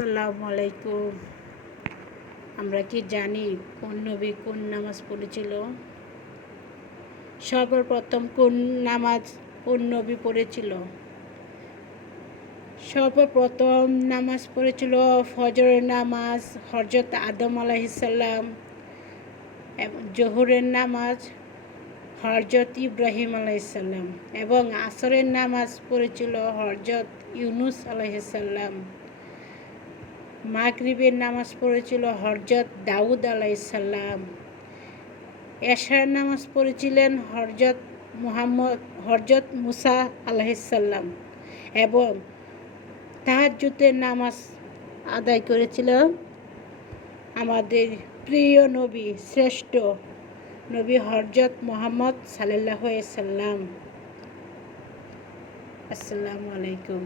আসসালামু আলাইকুম। আমরা কি জানি কোন নবী কোন নামাজ পড়েছিল? সর্বপ্রথম কোন নবী পড়েছিল? সর্বপ্রথম নামাজ পড়েছিল ফজরের নামাজ হযরত আদম আলাইহিসসালাম, এবং জোহরের নামাজ হযরত ইব্রাহিম আলাইহিসসালাম, এবং আসরের নামাজ পড়েছিল হযরত ইউনুস আলাইহিসসালাম। মাগরিবের নামাজ পড়েছিল হযরত দাউদ আলাইহিসসালাম। এশার নামাজ পড়েছিলেন হযরত মুসা আলাইহিসসালাম, এবং তাহাজ্জুদের নামাজ আদায় করেছিল আমাদের প্রিয় নবী, শ্রেষ্ঠ নবী হযরত মুহাম্মদ সাল্লাল্লাহু আলাইহি ওয়াসাল্লাম। আসসালামু আলাইকুম।